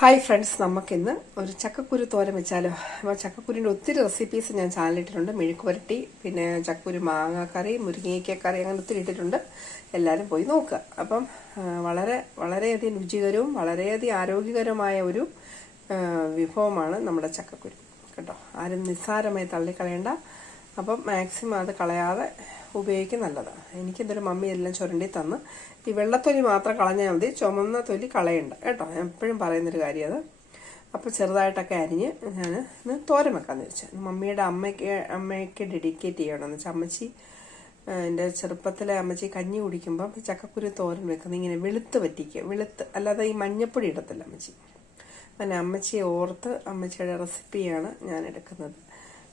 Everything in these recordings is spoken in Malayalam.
ഹായ് ഫ്രണ്ട്സ് നമുക്കിന്ന് ഒരു ചക്കക്കുരു തോരൻ വെച്ചാലോ? അപ്പോൾ ചക്കക്കുരുവിന്റെ ഒത്തിരി റെസിപ്പീസ് ഞാൻ ചാനലിട്ടിട്ടുണ്ട് മെഴുക്ക് പുരട്ടി പിന്നെ ചക്കക്കുരു മാങ്ങാക്കറി മുരിങ്ങയ്ക്കക്കറി അങ്ങനെ ഒത്തിരി ഇട്ടിട്ടുണ്ട്. എല്ലാവരും പോയി നോക്കുക അപ്പം വളരെ വളരെയധികം രുചികരവും വളരെയധികം ആരോഗ്യകരമായ ഒരു വിഭവമാണ് നമ്മുടെ ചക്കക്കുരു. കേട്ടോ? ആരും നിസ്സാരമായി തള്ളിക്കളയേണ്ട. അപ്പം മാക്സിമം അത് കളയാതെ ഉപയോഗിക്കും നല്ലതാണ് എനിക്ക് മമ്മി എല്ലാം ചുരണ്ടി തന്ന്. ഈ വെള്ളത്തൊലി മാത്രം കളഞ്ഞാൽ മതി. ചുമന്ന തൊലി കളയണ്ട. കേട്ടോ? ഞാൻ എപ്പോഴും പറയുന്നൊരു കാര്യം അത് അപ്പോൾ ചെറുതായിട്ടൊക്കെ അരിഞ്ഞ് ഞാൻ തോരൻ വെക്കാമെന്ന് വെച്ചു മമ്മിയുടെ അമ്മയ്ക്ക് അമ്മയ്ക്ക് ഡെഡിക്കേറ്റ് ചെയ്യണമെന്ന് വെച്ചാൽ അമ്മച്ചി എന്റെ ചെറുപ്പത്തിലെ അമ്മച്ചി കഞ്ഞി കുടിക്കുമ്പം ചക്കക്കുരു തോരൻ വെക്കുന്നത് ഇങ്ങനെ വെളുത്ത് പറ്റിക്കുക വെളുത്ത്. അല്ലാതെ ഈ മഞ്ഞപ്പൊടി ഇടത്തില്ല അമ്മച്ചി. അങ്ങനെ അമ്മച്ചിയെ ഓർത്ത് അമ്മച്ചിയുടെ റെസിപ്പിയാണ് ഞാൻ എടുക്കുന്നത്.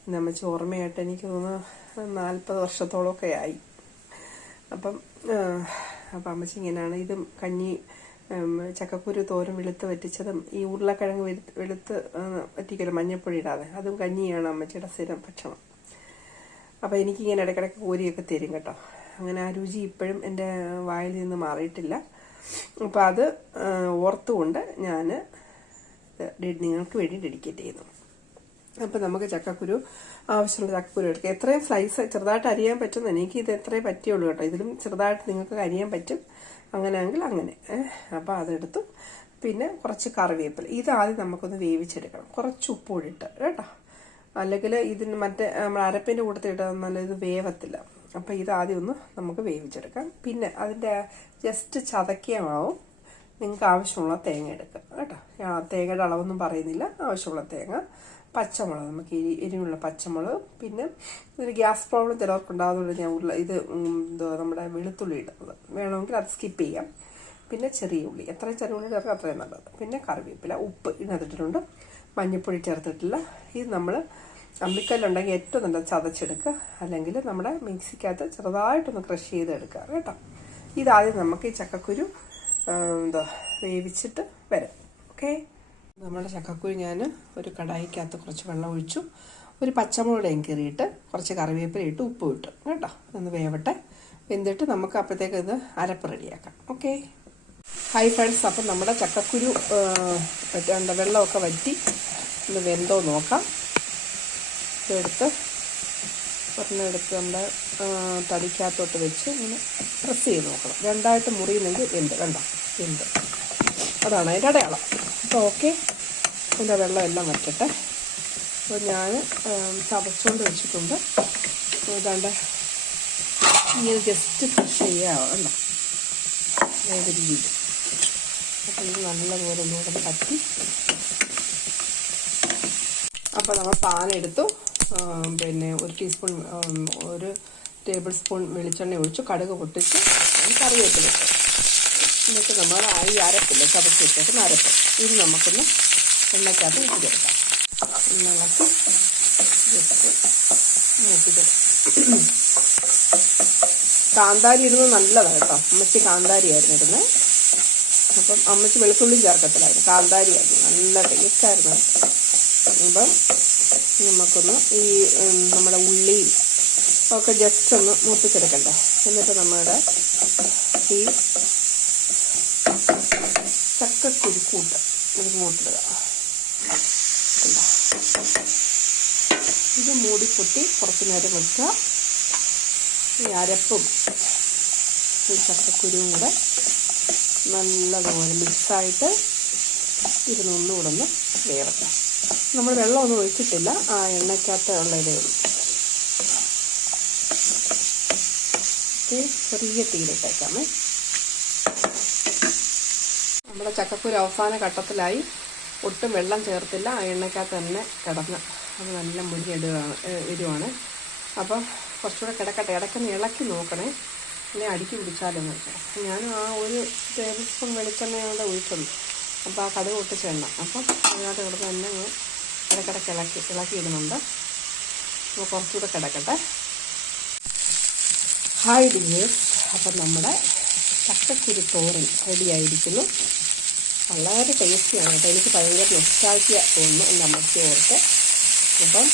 ഇന്ന് അമ്മച്ചി ഓർമ്മയായിട്ട് എനിക്ക് തോന്നുന്നു നാൽപ്പത് വർഷത്തോളമൊക്കെ ആയി. അപ്പം അപ്പം അമ്മച്ചി ഇങ്ങനെയാണ് ഇതും കഞ്ഞി ചക്കക്കുരു തോരം വെളുത്ത് വറ്റിച്ചതും ഈ ഉരുളക്കിഴങ്ങ് വെളുത്ത് വറ്റിക്കല്ലോ മഞ്ഞപ്പൊടി ഇടാതെ. അതും കഞ്ഞിയാണ് അമ്മച്ചിയുടെ സ്ഥിരം ഭക്ഷണം. അപ്പം എനിക്കിങ്ങനെ ഇടയ്ക്കിടയ്ക്ക് കോരിയൊക്കെ തരും കേട്ടോ. അങ്ങനെ ആ രുചി ഇപ്പോഴും എന്റെ വായിൽ നിന്ന് മാറിയിട്ടില്ല. അപ്പം അത് ഓർത്തുകൊണ്ട് ഞാൻ നിങ്ങൾക്ക് വേണ്ടി ഡെഡിക്കേറ്റ് ചെയ്യുന്നു. അപ്പം നമുക്ക് ചക്കക്കുരു ആവശ്യമുള്ള ചക്കക്കുരു എടുക്കുക എത്രയും സ്ലൈസ് ചെറുതായിട്ട് അരിയാൻ പറ്റുന്ന എനിക്ക് ഇത് എത്രയും പറ്റിയുള്ളൂ കേട്ടോ. ഇതിലും ചെറുതായിട്ട് നിങ്ങൾക്ക് അരിയാൻ പറ്റും. അങ്ങനെയാണെങ്കിൽ അങ്ങനെ. അപ്പം അതെടുത്തു. പിന്നെ കുറച്ച് കറിവേപ്പില. ഇത് ആദ്യം നമുക്കൊന്ന് വേവിച്ചെടുക്കണം. കുറച്ച് ഉപ്പ് കൂടി കേട്ടോ. അല്ലെങ്കിൽ ഇതിന് മറ്റേ നമ്മൾ അരപ്പിന്റെ കൂട്ടത്തിൽ നല്ല ഇത് വേവത്തില്ല. അപ്പം ഇത് ആദ്യം ഒന്ന് നമുക്ക് വേവിച്ചെടുക്കാം. പിന്നെ അതിന്റെ ജസ്റ്റ് ചതക്കിയമാവും നിങ്ങൾക്ക് ആവശ്യമുള്ള തേങ്ങ എടുക്കുക കേട്ടോ. തേങ്ങയുടെ അളവൊന്നും പറയുന്നില്ല. ആവശ്യമുള്ള തേങ്ങ. പച്ചമുളക് നമുക്ക് എരി എരിവുള്ള പച്ചമുളക് പിന്നെ ഇതിന് ഗ്യാസ് പ്രോബ്ലം ചിലവർക്ക് ഉണ്ടാകുന്നതുകൊണ്ട് ഞാൻ ഉള്ള ഇത് നമ്മുടെ വെളുത്തുള്ളി ഇടുന്നത്. വേണമെങ്കിൽ അത് സ്കിപ്പ് ചെയ്യാം. പിന്നെ ചെറിയ ഉള്ളി. എത്ര ചെറിയ ഉള്ളി ചേർക്കുക അത്രയും നല്ലത്. പിന്നെ കറിവേപ്പില ഉപ്പ് ഇതിനകത്തിട്ടിട്ടുണ്ട് മഞ്ഞൾപ്പൊടി ചേർത്തിട്ടില്ല. ഇത് നമ്മൾ അമ്മിക്കല്ലുണ്ടെങ്കിൽ ഏറ്റവും നല്ല ചതച്ചെടുക്കുക. അല്ലെങ്കിൽ നമ്മുടെ മിക്സിക്കകത്ത് ചെറുതായിട്ടൊന്ന് ക്രഷ് ചെയ്തെടുക്കുക കേട്ടോ. ഇതാദ്യം നമുക്ക് ഈ ചക്കക്കുരു എന്താ വേവിച്ചിട്ട് വരാം. ഓക്കെ? നമ്മുടെ ചക്കക്കുരു ഞാൻ ഒരു കടായിക്കകത്ത് കുറച്ച് വെള്ളം ഒഴിച്ചു. ഒരു പച്ചമുളകും കീറിയിട്ട് കുറച്ച് കറിവേപ്പില ഇട്ട് ഉപ്പ് ഇട്ടു. കേട്ടോ? ഒന്ന് വേവട്ടെ. വെന്തിട്ട് നമുക്ക് അപ്പോഴത്തേക്ക് ഇത് അരപ്പ് റെഡിയാക്കാം. ഓക്കെ? Hi friends. അപ്പം നമ്മുടെ ചക്കക്കുരു എന്താ വെള്ളമൊക്കെ വറ്റി ഒന്ന് വെന്തോ നോക്കാം. ഇതെടുത്ത് ഒരെണ്ണെടുത്ത് നമ്മുടെ തടിക്കകത്തോട്ട് വെച്ച് ഇങ്ങനെ പ്രസ് ചെയ്ത് നോക്കണം. രണ്ടായിട്ട് മുറിയുന്നെങ്കിൽ എന്ത് വേണ്ട എന്ത് അതാണ് അതിന്റെ അടയാളം. ഓക്കെ ഇതിന്റെ വെള്ളമെല്ലാം വറ്റട്ടെ അപ്പോൾ ഞാൻ ചതച്ചുകൊണ്ട് വെച്ചിട്ടുണ്ട്. ഏതാണ്ട് ഇങ്ങനെ ജസ്റ്റ് ഫ്രഷ് ചെയ്യാവുന്ന ഏത് രീതി അപ്പോൾ ഇത് നല്ലതുപോലെ ഒന്നുകൂടെ പറ്റി അപ്പോൾ നമ്മൾ പാൻ എടുത്തു പിന്നെ ഒരു ടീസ്പൂൺ ഒരു ടേബിൾ സ്പൂൺ വെളിച്ചെണ്ണ ഒഴിച്ച് കടുക് പൊട്ടിച്ച് കറിവേപ്പിലിട്ട് എന്നിട്ട് നമ്മൾ ഈ അരപ്പില്ല. ചതച്ച് വെച്ചേക്കുന്ന അരപ്പ്. ഇത് നമുക്കൊന്ന് എണ്ണയ്ക്കകത്ത് ഇട്ടി കൊടുക്കാം ഇളക്കി ജസ്റ്റ് കാന്താരി ഇടുന്നത് നല്ലതാണ് കേട്ടോ. അമ്മച്ചി കാന്താരിയായിരുന്നു ഇടുന്നത്. അപ്പം അമ്മച്ചി വെളുത്തുള്ളിയും ചേർക്കത്തിലായിരുന്നു കാന്താരിയായിരുന്നു. നല്ല ടേസ്റ്റായിരുന്നു അപ്പം നമുക്കൊന്ന് ഈ നമ്മുടെ ഉള്ളിയും ഒക്കെ ജസ്റ്റ് ഒന്ന് മൂപ്പിച്ചെടുക്കണ്ടേ? എന്നിട്ട് നമ്മുടെ ഈ ചക്കക്കുരു കൂട്ട് ഇത് മൂട്ടിടുക? ഇത് മൂടി കുറച്ച് നേരം വെക്കുക. ഈ അരപ്പും ഈ ചക്കക്കുരുവും കൂടെ നല്ലതുപോലെ മിക്സായിട്ട് ഇരുന്നൊന്നും കൂടെ ഒന്ന് വേവട്ടെ നമ്മൾ വെള്ളമൊന്നും ഒഴിച്ചിട്ടില്ല. ആ എണ്ണയ്ക്കകത്ത് ഉള്ളതേ ഉള്ളൂ. ചെറിയ തീയിലിട്ടേക്കാമേ. നമ്മുടെ ചക്കക്കുരു അവസാന ഘട്ടത്തിലായി ഒട്ടും വെള്ളം ചേർത്തില്ല ആ എണ്ണയ്ക്കകത്ത് തന്നെ കിടന്ന് അത് നല്ല മുരിഞ്ഞിടുകയാണ് വരുവാണ്. അപ്പം കുറച്ചുകൂടെ കിടക്കട്ടെ ഇടയ്ക്കൊന്ന് ഇളക്കി നോക്കണേ. പിന്നെ അടുക്കി പിടിച്ചാലെന്ന് വെച്ചാൽ ഞാൻ ആ ഒരു ടേബിൾ സ്പൂൺ വെളിച്ചെണ്ണയോടെ ഒഴിച്ചുള്ളൂ അപ്പോൾ ആ കടുക് ഒട്ടിച്ച എണ്ണ. അപ്പം അതിനകത്ത് കിടന്ന് തന്നെ ഇടയ്ക്കിടയ്ക്ക് ഇളക്കി ഇളക്കിയിടുന്നുണ്ട് അപ്പോൾ കുറച്ചുകൂടെ കിടക്കട്ടെ. ഹായ് ഡിയേഴ്സ് അപ്പം നമ്മുടെ ചക്കക്കുരു തോരൻ റെഡിയായിരിക്കുന്നു വളരെ ടേസ്റ്റിയാണ് കേട്ടോ. എനിക്ക് ഭയങ്കര നെസ്റ്റാക്കിയ ഒന്ന് എന്റെ അമ്മയ്ക്ക് ഓർത്ത്. അപ്പം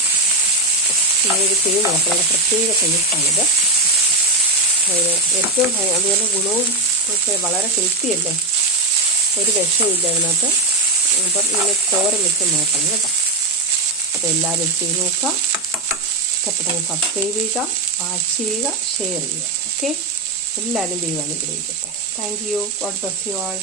ഞാനൊരു ചെയ്ത് നോക്കണം പ്രത്യേക ടേസ്റ്റാണിത് ഏറ്റവും അതുപോലെ ഗുണവും ഒക്കെ വളരെ ഹെൽത്തി അല്ലേ ഒരു വിഷമില്ല അതിനകത്ത് അപ്പം ഇങ്ങനെ തോരൻ വെച്ച് നോക്കണം കേട്ടോ. അപ്പോൾ എല്ലാവരും ചെയ്ത് നോക്കാം. ഇഷ്ടപ്പെട്ടെങ്കിൽ സബ്സ്ക്രൈബ് ചെയ്യുക വാച്ച് ചെയ്യുക ഷെയർ ചെയ്യുക. ഓക്കെ എല്ലാവരും ദൈവം അനുഗ്രഹിക്കട്ടെ. Thank you god bless you all